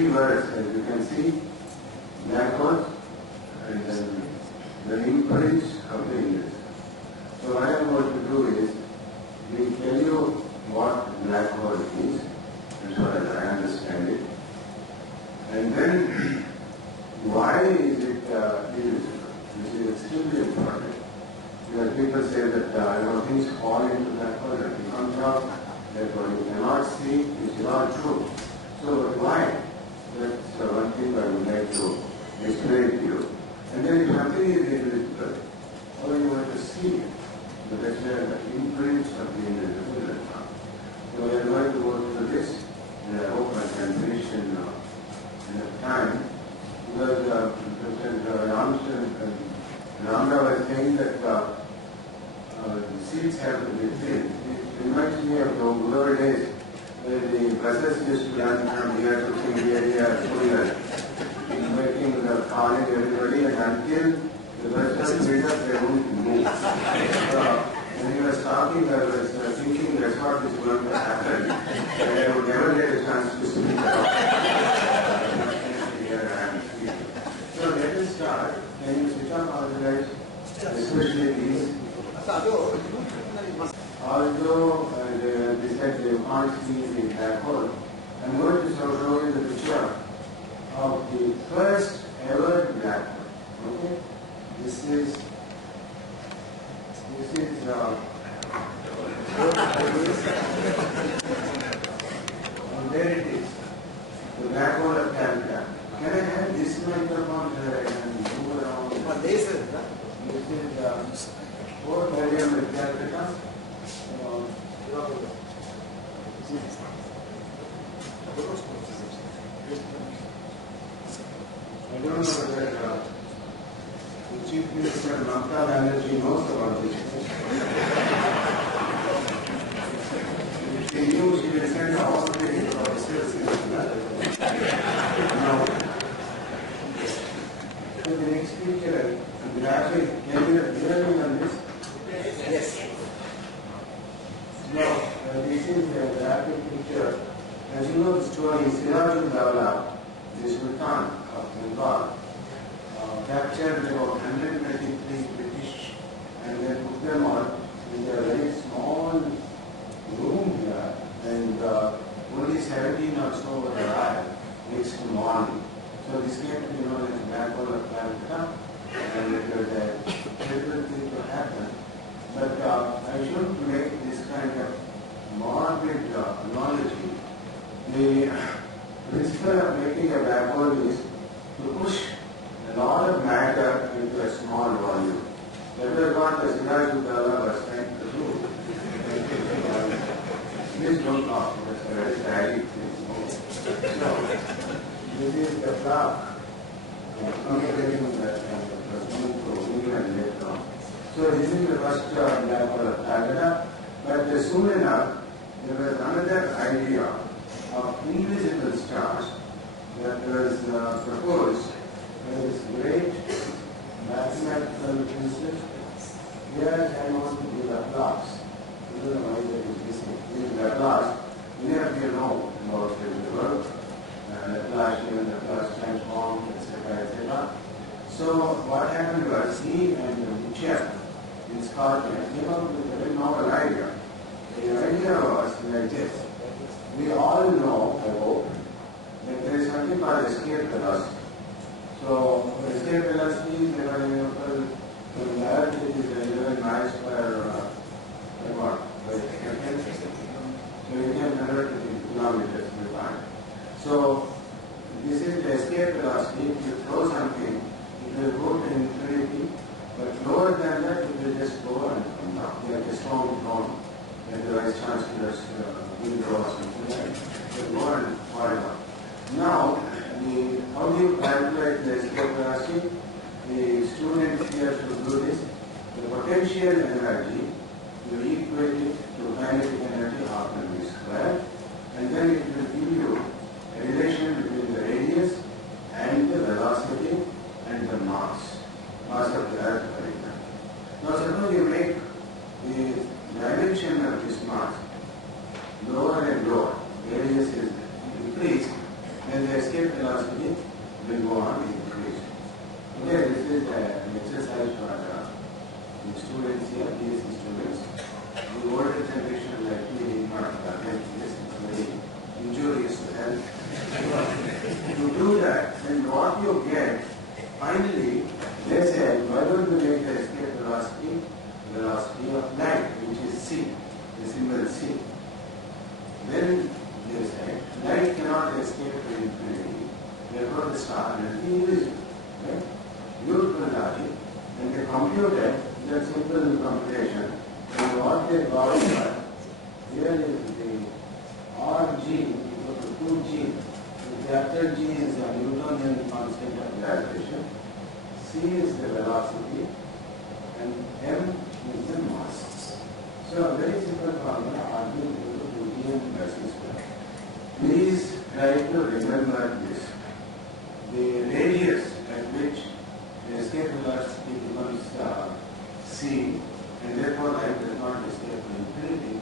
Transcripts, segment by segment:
three words, as you can see, black hole and then the imprints of the universe. So what I am going to do is, we tell you what black hole is, as far as I understand it, and then why is it invisible? This is extremely important. Because people say that things fall into black hole and you come out, therefore you cannot see, which is not true. So why? That's one thing I would like to explain to you. And then if nothing is invisible, all you want to see it. So that's where the imprints of the invisible will come. So we are going to go through this, and I hope I can finish in enough time. Because Ramda was saying that seeds have to be filled. It reminds me of the old days where the buses used to run from here to here, making the calling everybody, and until the bus was built up, they wouldn't move. When he was talking, I was thinking that's what is going to happen, and I would never get a chance to speak So let us start. Can you switch off all the lights? Especially these. Although they said you can't see the black hole, I'm going to show you the picture of the first ever black hole. Okay? This is there it is. The black hole of Calcutta. Can I have this microphone so that I can move around? What day is it? This is 4 million with Calcutta. I don't know whether the Chief Minister Mamata Banerjee knows about this. If she knew, she will send all the officers in now. So the next picture, the graphic, can you hear me on this? Yes. Now, this is the graphic picture. As you know the story, Siraj-ud-Dawla, the Sultan of Bengal, captured about 123 British and then put them on in a very small room here, and only 17 or so were alive next morning. So this came to be known as the Black Hole of Calcutta, and it was a terrible thing to happen. But I shouldn't make this kind of morbid analogy. The principle of making a black hole is to push a lot of matter into a small volume. That was what the Siraj-ud-Dawla was trying to do. Please don't laugh, that's a very tragic thing. So, this is the clock. So this is the first black hole of Calcutta. But soon enough, there was another idea of invisible stars that was proposed by this great mathematical physicist. Here I want to give applause. I don't know why that is missing. Give applause. Many of you know about the work, Laplacian, Laplace transform, etc., etc. So what happened was he and Mitchell in Scotland came up with a very novel idea. The idea was like this. We all know, I hope, that there is something called escape velocity. So, escape velocity is, for example, from the Earth it is 11 miles per second. So you can convert it in kilometers per time. So, this is the escape velocity. If you throw something, it will go to infinity, but lower than that, it will just go and come down, like a stone thrown. And the vice chancellor's window or something like that. It will go and fall down. Now, how do you calculate the escape velocity? The students here should do this. The potential energy, you equate it to kinetic energy half mv square, and then it will give you a relation between the radius and the velocity and the mass of the Earth, for example. Now, suppose you make the dimension of this mass lower and lower, radius is increased, then the escape velocity will go on increase. Okay, this is an exercise for the students here, PhD students. The older generation like me did not help this. It's very injurious to health. To do that, then what you get, finally, they say, why don't you make the escape velocity of light, which is c, the symbol c. Then they say, light cannot escape to infinity. Therefore, the star energy is right? Beautiful logic. And they computed that simple computation. And what they got was, here is the RG equal to 2G. The capital G is the Newtonian constant of gravitation. C is the velocity. And M is the mass. So a very simple formula, RG equal to 2G by c square. Please try to remember this. The radius at which the escape velocity becomes c, and therefore light does not escape to infinity,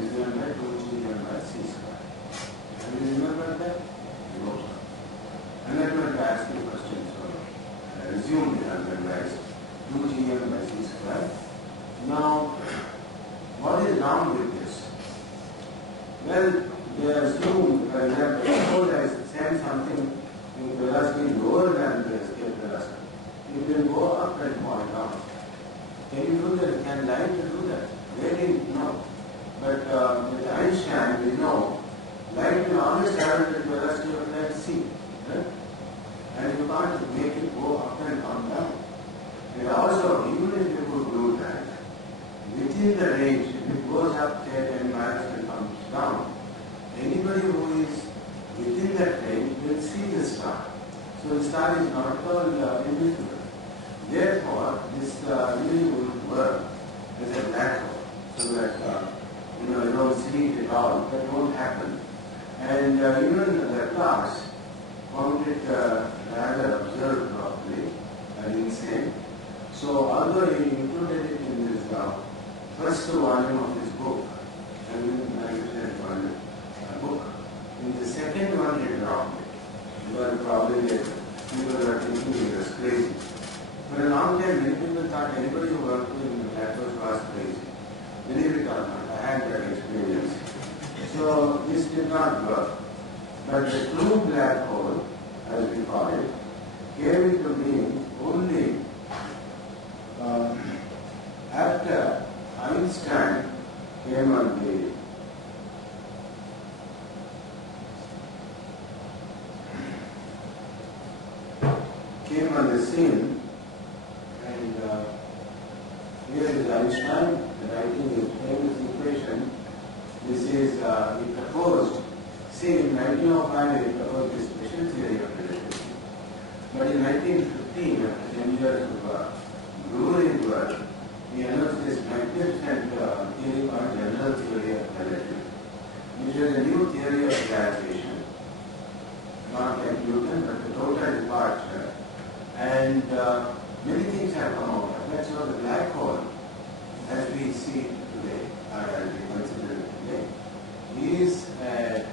is given by 2G by c square. Have you remembered that? No. I'm not going to ask you questions, so assume you have memorized 2G by c square. Now, what is wrong with this? Well, they assume, for example, suppose I send something with velocity lower than the escape velocity. It will go up and fall down. Can you do that? Can light do that? Really, no. But with Einstein, we know light will always travel with velocity of light c. Right? And you can't make it go up and come down. And also, even if you could do that, within the range, if it goes up, say 10 miles and comes down, anybody who is within that range will see the star. So the star is not at all invisible. Therefore, this really would work as a black hole, so that you don't see it at all. That won't happen. And even the class found it rather observed properly and insane. So although he included it in his first volume of his book, and in book, in the second one he dropped it. Because probably people were thinking he was crazy. For a long time, many people thought anybody who worked in black holes was crazy. Believe it or not, I had that experience. So this did not work. But the true black hole, as we call it, came into being only after Einstein came on the scene, and here is Einstein writing his famous equation. This is, he proposed, see, in 1905 he proposed this special theory of relativity. But in 1915, after 10 years of grueling work, he announced this magnificent theory called general theory of relativity, which is a new theory of gravitation, not like Newton, but the total departure. And many things have come out of that. So the black hole, as we see today, or as we consider it today, is an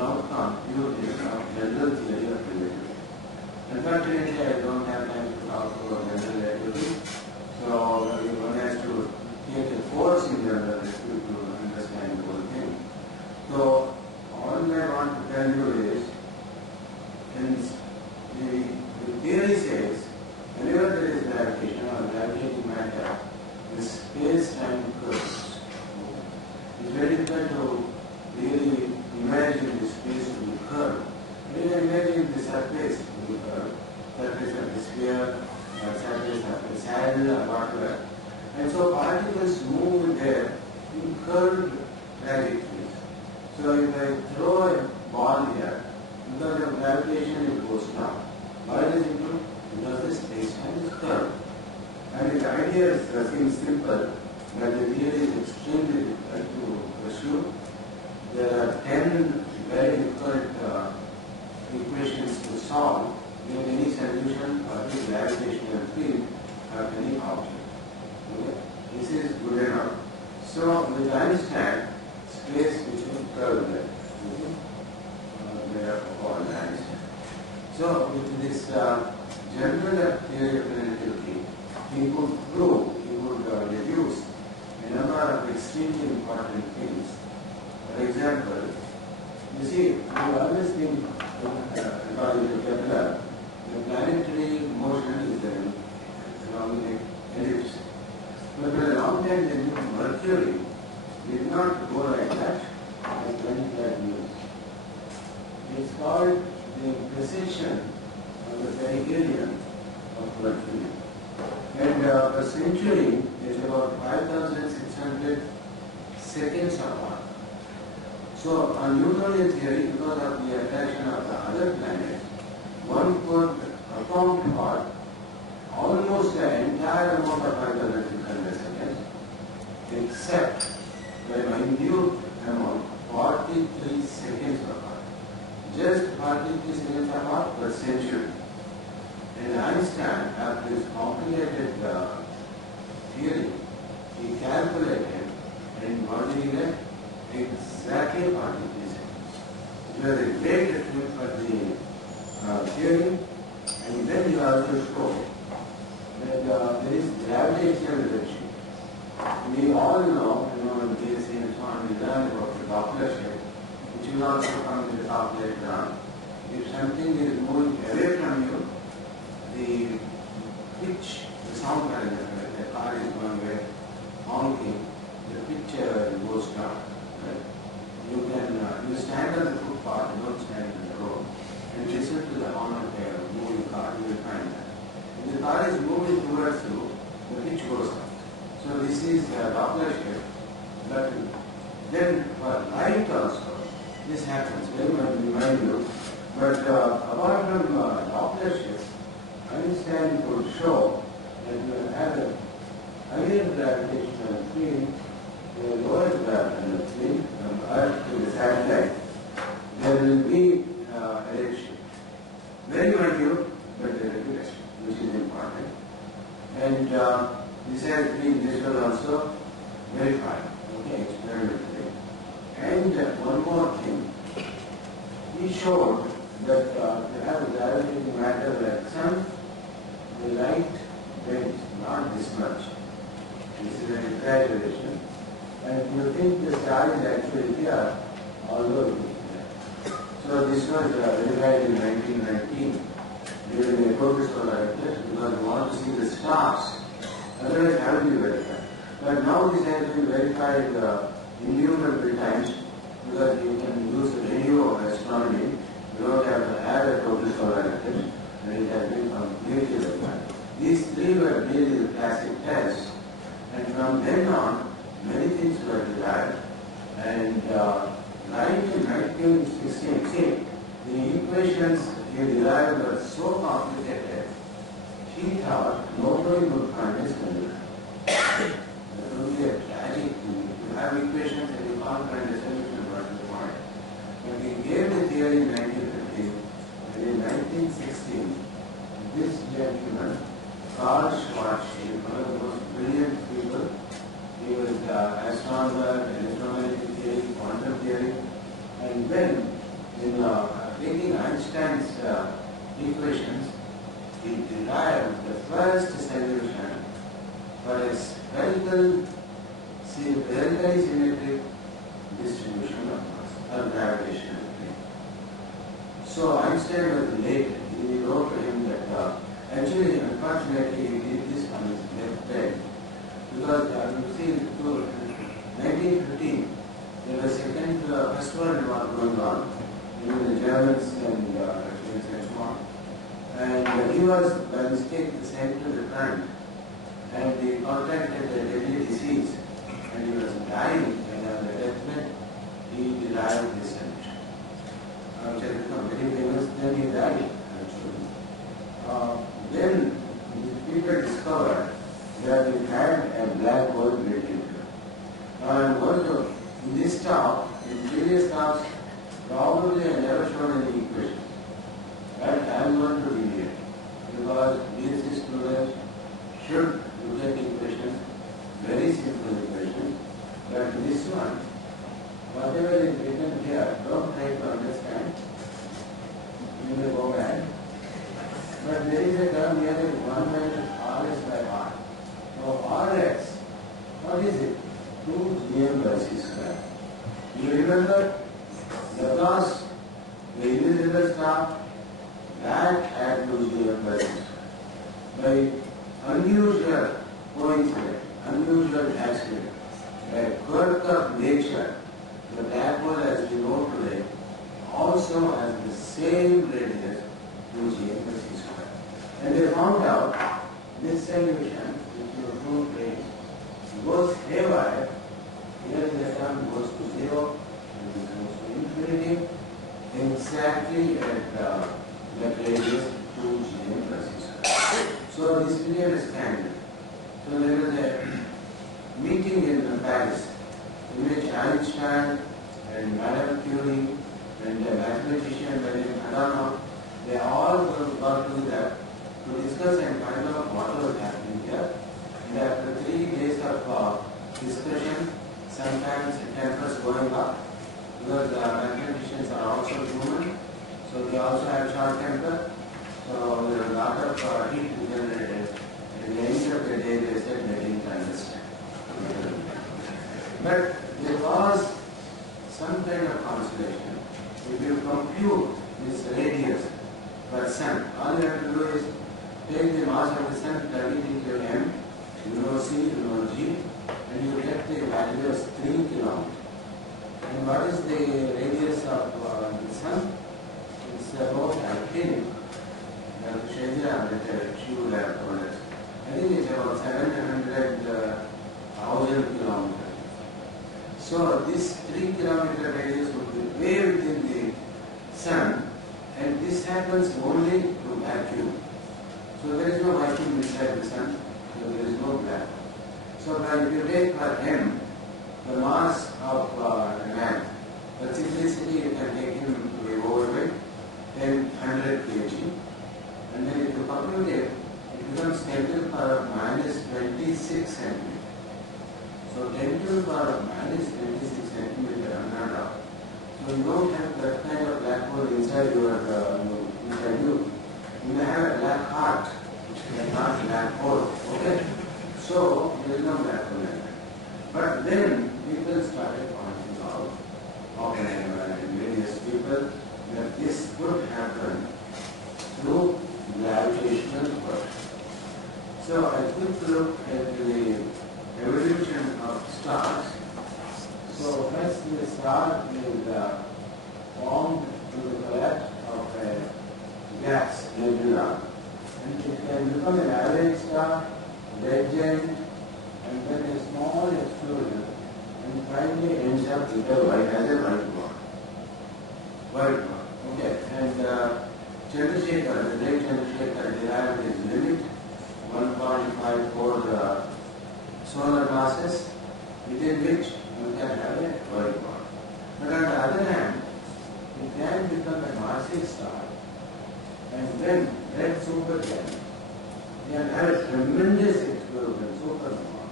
outcome of general theory of relativity. Unfortunately, I don't have time to talk about general relativity, so one has to take a course in general relativity to understand the whole thing. So all I want to tell you is, the theory says, whenever there is gravitation or gravitating matter, the space-time curves. It's very difficult to really imagine the space to be curved. You can imagine the surface to be curved, surface of the sphere, surface of the saddle, or whatever. And so particles move there in curved trajectories. So if I throw a ball here, because of gravitation it goes down. Why does it do? Because the space-time is curved. I mean, the idea seems simple, but the theory is extremely difficult to pursue. There are 10 very difficult equations to solve in any solution of the gravitational field of any object. Okay? This is good enough. So with Einstein, space became curved. Okay? The of all Einstein. So with this general theory of relativity, he could prove, he could deduce a number of extremely important things. For example, you see, we always think, according to Kepler, the planetary motion is along the ellipse. But for a long time, they knew Mercury did not go like that as planetary moves. It's called the precession of the perihelion of Mercury. And a century is about 5,600 seconds apart. So on Newtonian theory, because of the attraction of the other planets, one could account for almost the entire amount of 5,600 seconds, except the minute amount, 43 seconds apart. Just 43 seconds apart per century. And Einstein, after his complicated theory, he calculated and modeled it exactly 43 seconds. It was a great achievement for the theory, and then he also showed that there is gravitational redshift. We all know, in BSc and so on, we learn about the Doppler shift, which will also come to the top later on. If something is moving away from you, the pitch, the sound parameter, the car is going away, honking, the pitch goes down. Right? You can you stand on the footpath, you don't stand on the road, and listen to the horn of a moving car, you will find that. If the car is moving towards you, the pitch goes up. So this is Doppler shift. But then for light also, this happens, very much remind you. But apart from Doppler shift, Einstein could show that you have a higher gravitational field, a lower gravitational field from Earth to the satellite. There will be a redshift. Very minute, but there will be redshift, which is important. And this was also verified, okay, experimentally. And one more thing, he showed that you have a gravitating matter like sun, the light bends not this much. This is an exaggeration. And you think the star is actually here, although it is there. So this was verified in 1919 during the focus solar eclipse, because we want to see the stars. Otherwise, how do you verify? But now this has been verified innumerable times, because you can use the radio of astronomy. You don't have to add a total solar eclipse, and it has been completely verified. These three were really the classic tests, and from then on, many things were derived. And right in 1916, see, the equations he derived were so complicated, he thought nobody would find his solution. That would be a tragic thing. You have equations and you can't find a solution, what is the point? But he gave the theory in 1915, and in 1916, this gentleman, Carl Schwarzschild, one of the most brilliant people, he was an astronomer, electromagnetic theory, quantum theory, and then in taking Einstein's equations, he derived the first solution for a spherically symmetric distribution of mass, or gravitational field. So Einstein was late. He wrote to him that actually, unfortunately, he did this on his left leg, because you see, in 1915, there was first World War going on, the Germans and Russians and so on. And he was, by mistake, sent to the front, and he contracted a deadly disease, and he was dying, and on the deathbed, he derived this solution, which has become very famous. Then he died, actually. Then people discovered that he had a black hole built into it. Now I am going to, in this talk, in previous talks, probably I never showed any equations. But I am going to deviate, because BSc students should look at equations, very simple equations. But this one, whatever is written here, don't try to understand. and there is a term here 1 minus Rs by R. Now Rx, what is it? 2 Gm by c square. You remember Laplace, the invisible star, that had 2 Gm by c square. By unusual coincidence, unusual accident, by quirk of nature, the black hole as we know today also has the same radius 2 Gm by c square. And they found out this solution, which you two trace, goes haywire. Here the term goes to 0 and this goes to infinity, exactly at the radius 2 Gm by c square. So this period is standard. So there was a meeting in Paris in which Einstein and Madame Curie and a mathematician, I don't know, they all got together to discuss and find out what was happening here. And after 3 days of discussion, sometimes the tempers going up, because mathematicians are also human, so they also have short temper. So there was a lot of heat generated. At the end of the day, they said they didn't understand. But there was some kind of consolation. If you compute this radius per sun, all you have to do is take the mass of the sun, plug it into m, you know c, you know g, and you get the value as 3 kilometers. And what is the radius of the sun? It's about, I think, she would have told us. I think it's about 700,000 kilometers. So this 3 kilometer radius would be way within the sun, and this happens only to vacuum. So there is no vacuum inside the sun, so there is no black. So if you take per m the mass of a man, the simplicity you can take him to be overweight, then 100 kg. And then if you compute it, it becomes 10 to the power of minus 26 centimeter. So 10 to the power of minus 26 centimeter unheard of. So you don't have that kind of black hole inside your inside you. You may have a black heart, but not a black hole. Okay? So there is no black hole in that. But then people started pointing out, and various people, that this could happen through gravitational force. So I took a look at the evolution of stars. So first the star is formed through the collapse of a gas nebula, and it can become an average star, red giant, and then a small explosion, and finally ends up with a white dwarf. White dwarf. Okay, and Chandrasekhar, the great Chandrasekhar, derived his limit 1.54 solar masses, within which you can have a white dwarf. But on the other hand, it can become a massive star, and then red supergiant can have a tremendous explosion, supernova,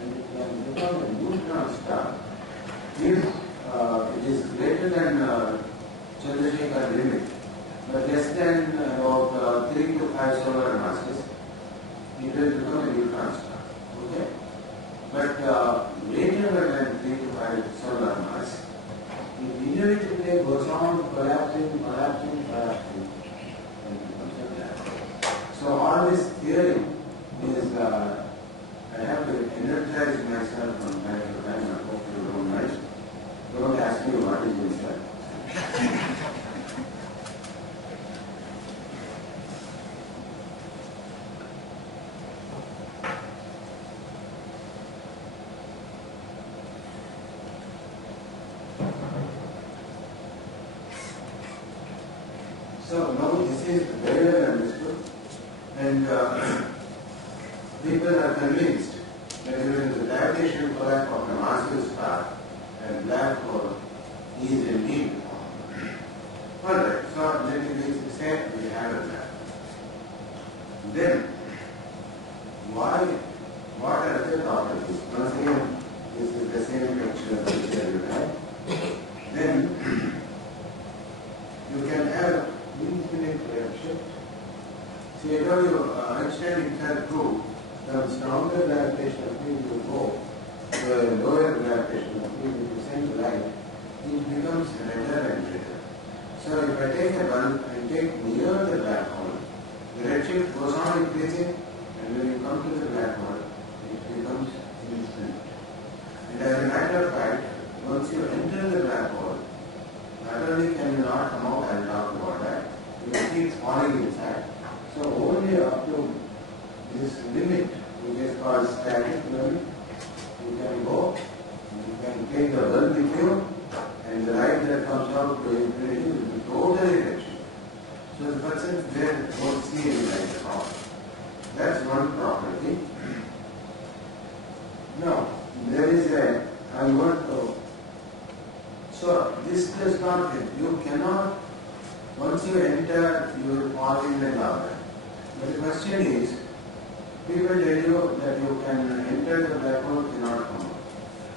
and it can become a neutron star if it is greater than Chandrasekhar limit, but less than about 3 to 5 solar masses, it will become a neutron star. Okay? But greater than 3 to 5 solar mass, it inevitably goes on collapsing, and becomes a black hole. So all this theory is, I have to energize myself from time to time. I hope you don't mind. Don't ask me what is inside. So now this is very well understood, and people are convinced that there is a gravitational collapse of a massive star and black hole is indeed formed. Alright, so let me say we have a black hole. Then, what are the properties? Once again, this is the same picture that you have. Then, you can have infinite redshift. See, I told you, Einstein himself proved the stronger gravitational field you go, the lower gravitational field, if you send light, it becomes redder and redder. So if I take a bulb and take near the black hole, the redshift goes on increasing, and when you come to the black hole, it becomes infinite. And as a matter of fact, once you enter the black hole, not only can you not come out, I'll talk about that, you will keep falling inside. So only up to this limit, which is called static limit, you can go, you can take the bulb with you, and the light that comes out to infinity will be totally redshift. So the person there won't see any light at all. That's one property. Now, there is a, I'm going to, so this does not, you cannot, once you enter, you will fall in the lava. But the question is, people tell you that you can enter the black hole, cannot come out.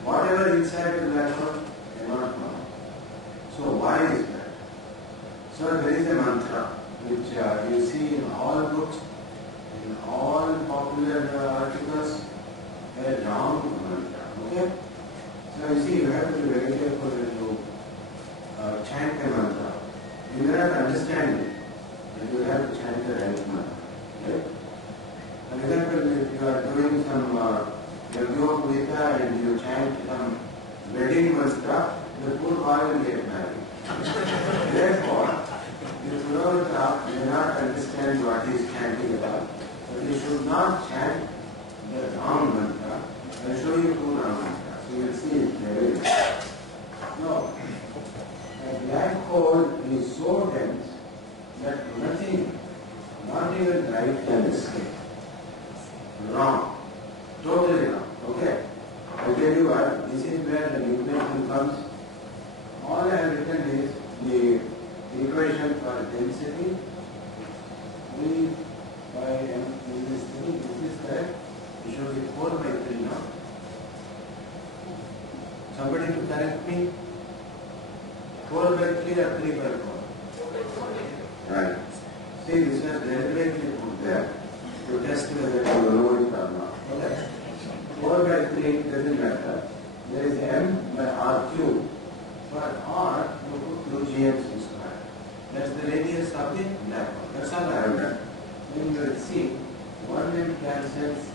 Whatever inside the black hole cannot come out. So why is that? So there is a mantra which you see in all books, in all popular articles, a wrong mantra. Okay? So you see, you have to be very careful when you chant a mantra. You may not understand it, but you have to chant the right mantra. Okay? For example, if you are doing some yoga Gita and you chant some wedding mantra, the poor boy will get married. Therefore, if you may not understand what he is chanting about, but you should not chant the wrong mantra. I will show you two wrong mantras. You will see it very well. No. A black hole is so dense that nothing, not even light, can escape. Wrong. Totally wrong. Okay? I tell you what, this is where the equation comes. All I have written is the equation for density V by m in this thing. This is correct. It should be 4 by 3 now. Somebody to correct me? 4 by 3 or 3 by 4? Right. See, this was deliberately put there to test whether you know it or not. Okay. 4 by 3 doesn't matter. There is m by r cube. For r, you put 2 gm square. That's the radius of the black hole. That's all I have done. Then you will see 1 m cancels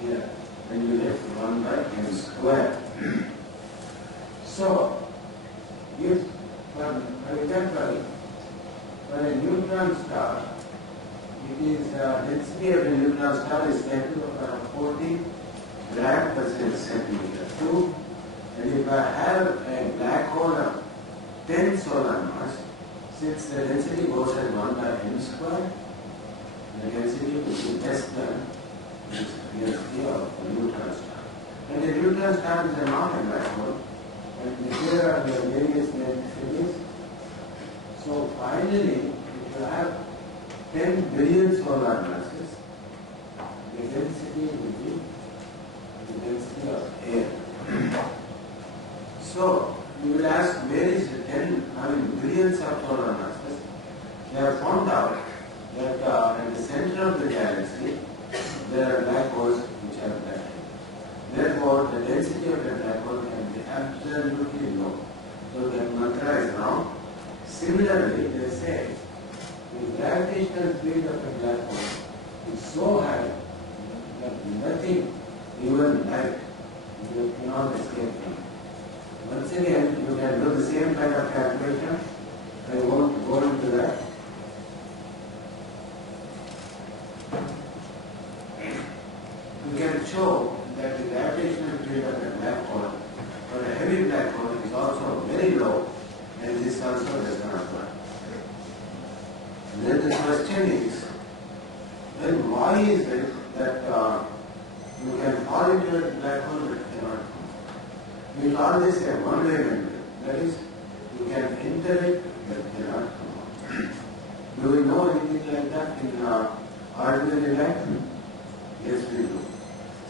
here. Then you get 1 by m square. So, if, for example, for a neutron star, it is density of a neutron star is 10 to the power of 40 gram per centimeter cube. And if I have a black hole of 10 solar mass, since the density goes at 1 by m square, the density will be less than the density of a neutron star. And the neutron star is not a black hole, and here are the various densities. So finally, if you have 10 billion solar masses, the density will be the density of air. So, you will ask, where is the billions of solar masses? They have found out that at the center of the galaxy, there are black holes which are black. Therefore, the density of the black hole can be absolutely low. So, that mantra is wrong. Similarly, they say, the gravitational field of a black hole is so high that nothing, even light, you cannot escape from it. Once again, you can do the same kind of calculation. I won't go into that. You can show that the gravitational field of a black hole for a heavy black hole is also very low, and this also does not work. And then the question is, then why is it that you can fall into a black hole but cannot? We call this a one-way membrane. That is, you can enter it but cannot come out. Do we know anything like that in ordinary life? Yes, we do.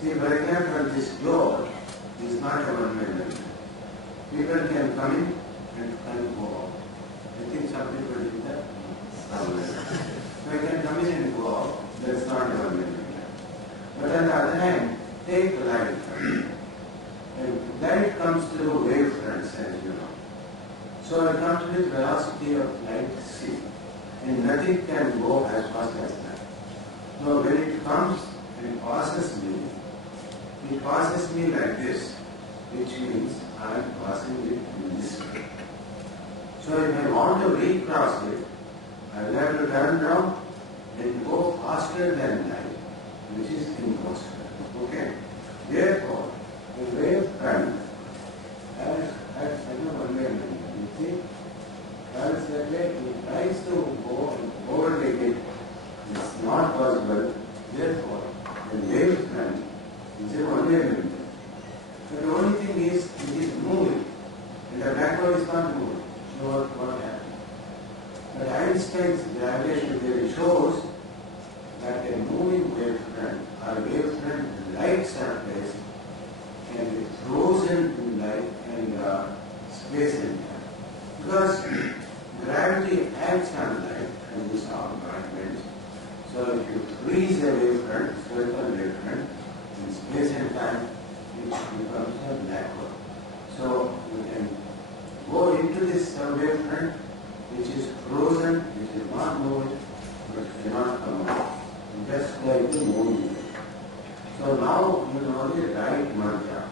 See, for example, this door is not a one-way membrane. People can come in and can go out. I think some people do that. So I can come in and go out. can go as fast as that. Now when it comes and passes me, it passes me like this, which means I am passing it in this way. So if I want to recross it, I will have to turn down and go faster than light, which is impossible. Okay? Therefore, the wave front has one way, you see, as that way it tries to go and overtake it. It's not possible. Therefore, the wave front is a one-way limit. So the only thing is, it is moving, and the black hole is not moving. So what happens? But Einstein's gravitation theory shows that a moving wavefront or wavefront light surface can be frozen in light and space and time. Because gravity acts on light, as we saw in Imprints. So if you freeze a wavefront, spherical wavefront, in space and time, it becomes a black hole. So you can go into this wavefront, which is frozen, which is not moving, but cannot come out. Just like the moving. So now you know the right mantra.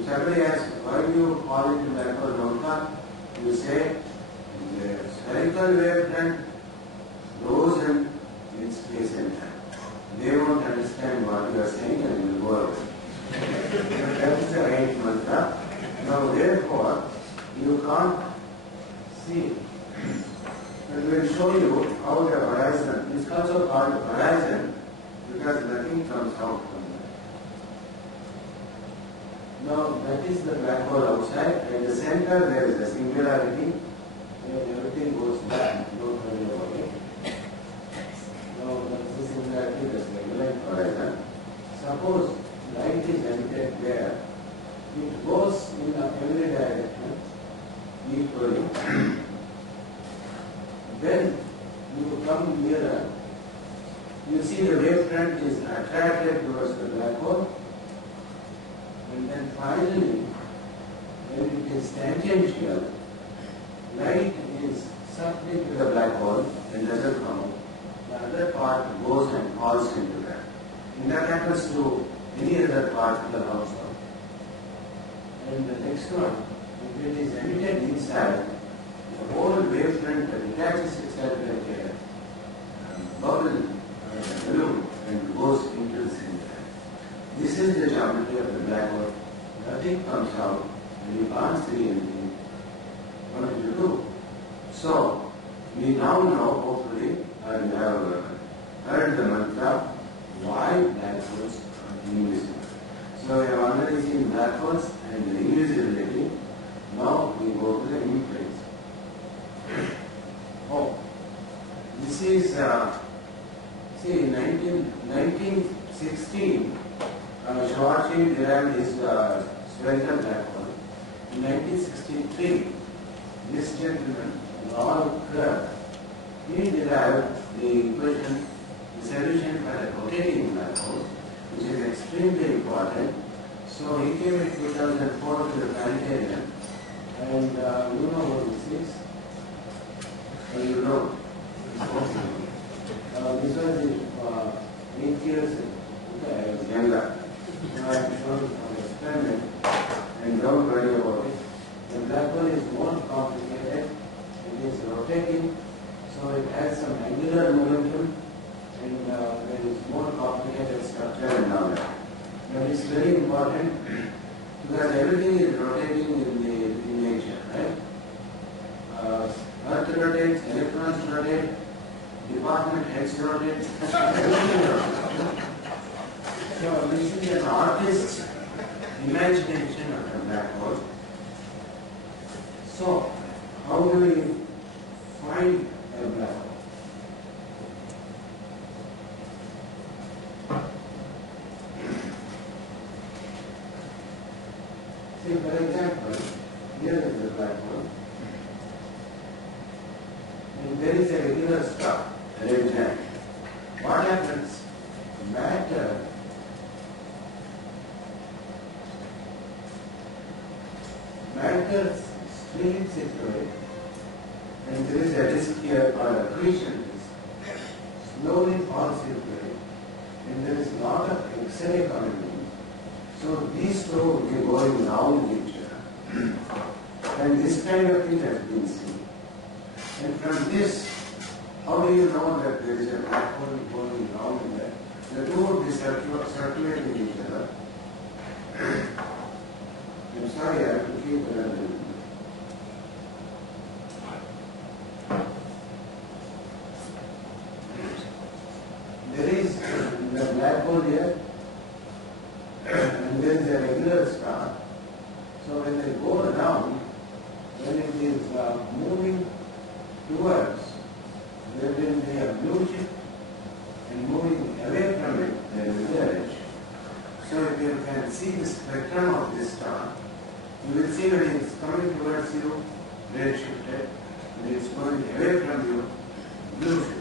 If somebody asks, why do you call it black hole mantra? You say, the spherical wavefront frozen in space and time. They won't understand what you are saying and will go away. That is the right mantra. Now therefore, you can't see. And we will show you how the horizon, it's also called horizon because nothing comes out from there. Now that is the black hole outside. At the center there is a singularity where everything goes back. Don't worry about it. Now that's the singularity, that's the regular horizon. Suppose light is emitted there, it goes in every direction equally. Then you come nearer, you see the wavefront is attracted towards the black hole, and then finally, when it is tangential, light is sucked into the black hole and doesn't come out. The other part goes and falls into that. And that happens to any other particle also. And the next one, if it is emitted inside, the whole wavefront detaches itself like a bubble balloon and goes into the center. This is the geometry of the black hole. Nothing comes out and you can't see anything. What do you do? So, we now know, hopefully, and we have heard the mantra, why black holes are invisible. So, we have already seen black holes and the invisibility. Now, we go to the imprints. Oh, this is, see, in 1916, Schwarzschild derived his spherical black hole. In 1963, this gentleman, Lord Kerr, he derived the equation, the solution for a rotating black hole, which is extremely important. So he came in 2004 to the planetarium, and you know what this is? Well, you know. This was the 8 years ago. Okay, I was younger. So I have shown an experiment, and don't worry about it. The black hole is more complicated. It is rotating, so it has some angular momentum, and there is more complicated structure and all that. But it's very important because everything is rotating in nature, right? Earth rotates, electrons rotate, department heads rotate, everything rotates. So this is an artist's imagination of the black hole. So, how do we find a black hole? See, for example, here is the black hole. And there is a regular star, a red giant. What happens? Matter streams into it, and there is a disk here called accretion disk. slowly falls into it, and there is a lot of X-ray coming in. So these two will be going round each other. And this kind of thing has been seen. And from this, how do you know that there is a black hole going round there? The two will be circulating each other. I'm sorry, I have to keep it under. There is the black hole here, and there is a regular star. So when they go around, when it is moving towards, there will be a blue chip, and moving away from it, there is a red chip. So if you can see the spectrum of this star, you will see when it is coming towards you, red shifted, and it is going away from you, blue shifted.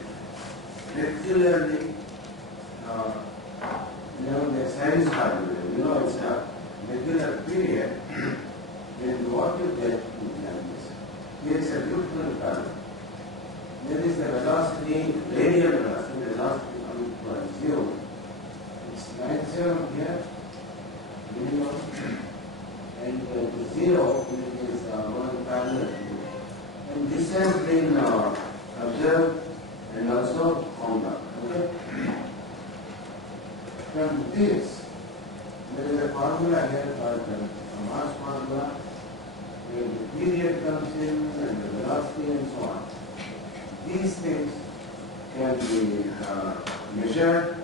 Regularly, the science part of it, it's a regular period, then what you get is like this. Here is a beautiful color. There is the velocity, radial velocity coming towards zero. It's maximum here, minimum, and the zero is going parallel to it. And this has been observed and also found out. Okay? From this, there is a formula here called the mass formula, where the period comes in and the velocity and so on. These things can be measured,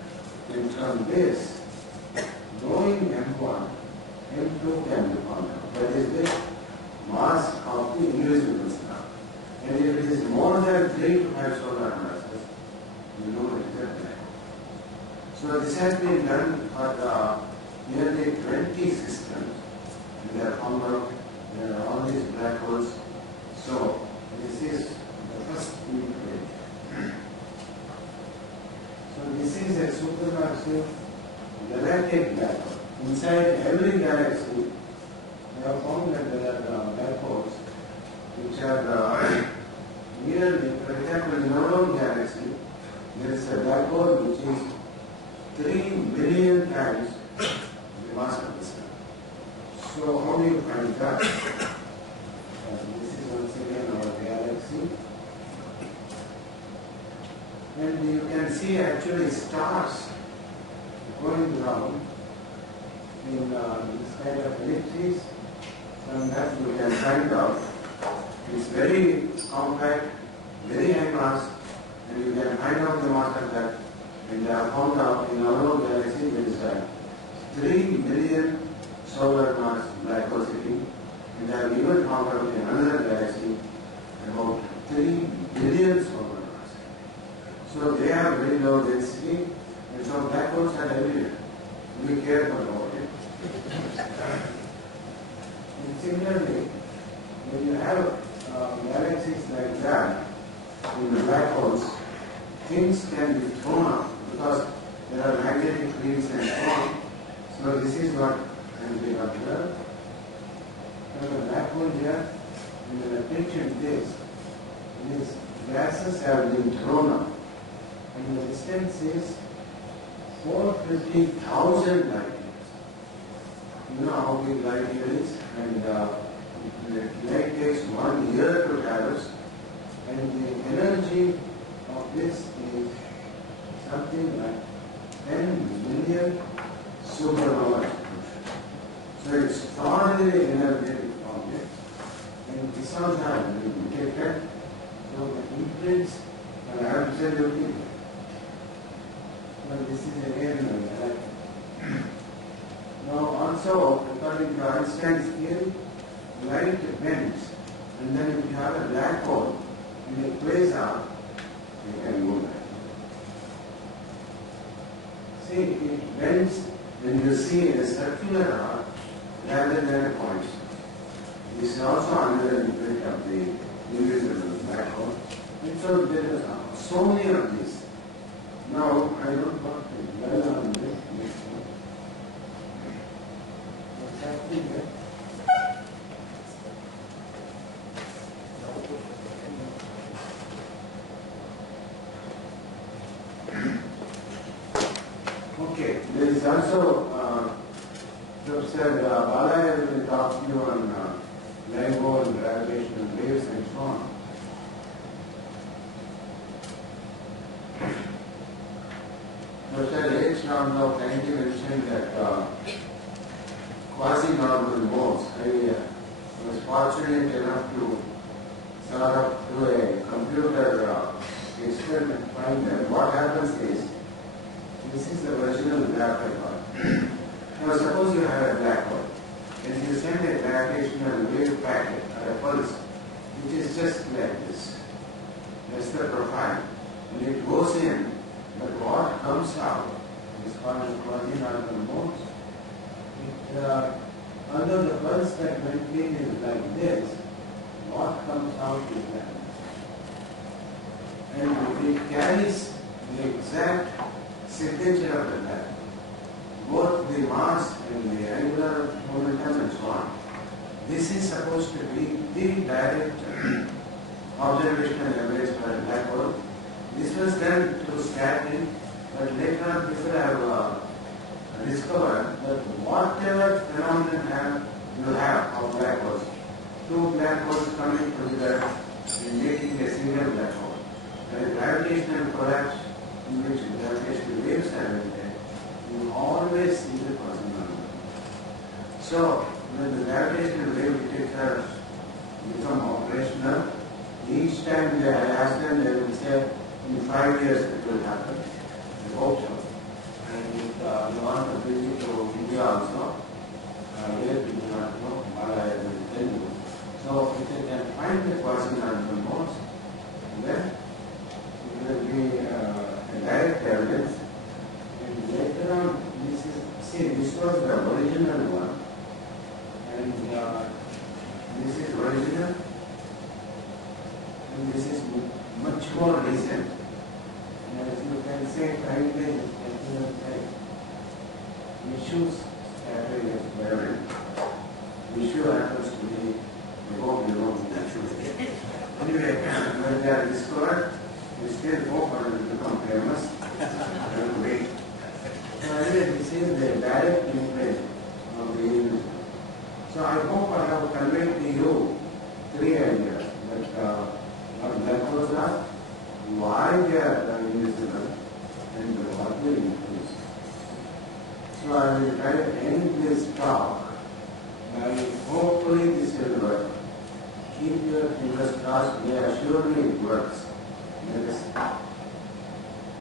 and from this, knowing M1, M2 can be found out. That is the mass of the invisible star. And if it is more than 3 to 5 solar masses, you know it is a black hole. So this has been done for nearly 20 systems, and they are found out there are all these black holes. So this is the first image. So this is a supermassive galactic black hole. Inside every galaxy, we have found that there are black holes which are nearly, for example, in our own galaxy, there is a black hole which is 3 billion times the mass of the sun. So how do you find that? This is once again our galaxy. And you can see actually stars going around in this kind of ellipses. From that you can find out it's very compact, very high mass, and you can find out the mass of that. And they have found out in our own galaxy there is 3 billion solar mass black hole sitting, and they have even found out in another galaxy about 3 billion solar mass. So they have very low density, and so black holes are everywhere. Be careful about it. And similarly, when you have galaxies like that, in the black holes, things can be thrown up because there are magnetic fields and so on. So this is what has been observed. There is a black hole here, and when I pictured this, these gases have been thrown up, and the distance is 450,000 light years. You know how big light year is, and light takes 1 year to traverse, and the energy of this is something like 10 million supernova explosions. So it's extraordinarily energetic object, and this also has been detected. So the imprints are absolutely there. Well, this is again now also, according to Einstein's theory, light bends, and then if you have a black hole in a quasar, you can move it. See, it bends when you see a circular arc rather than a point. This is also another imprint of the invisible black hole. And so there are so many of these. Now, I don't want to dwell on this next one. What's happening here? Okay, there is also Professor Balaya will talk to you on LIGO and gravitational waves and so on. Professor H. Ramrao kindly mentioned that quasi-normal modes. I was fortunate enough to sort of through a computer experiment find that what happens is, this is the original black hole. Now suppose you have a black hole and you send a gravitational wave packet or a pulse which is just like this. That's the profile. And it goes in, but what comes out is called quasi-normal modes. Although the pulse that went in is like this, what comes out is like this. And it carries the exact signature of the black, both the mass and the angular momentum and so on. This is supposed to be the direct observational average for a black hole. This was done through scattering, but later on people have discovered that whatever phenomenon you have of black holes, two black holes coming together and making a single black hole. And a gravitational collapse in which gravitational waves are emitted, you always see the quasi-normal. So, when the gravitational wave detectors become operational, each time I ask them, they will say, in 5 years it will happen. I hope so. And if you want to visit to India also, where we do not know, Malaya will tell you. So, if they can find the quasi-normal modes, then it will be a direct evidence. And later on, this was the original one. And this is original. And this is much more recent. And as you can say, kindly, issues scattering experiment. Issue happens to be, I hope you know naturally. Anyway, when they are discovered, we still hope it will become famous. And wait. So anyway, this is the direct imprint of the image. So I hope I have conveyed to you three ideas that what black holes are, why they are invisible, and what they influence. So I will try to end this talk by hopefully this will work. Keep your fingers crossed, they assuredly it works. Let us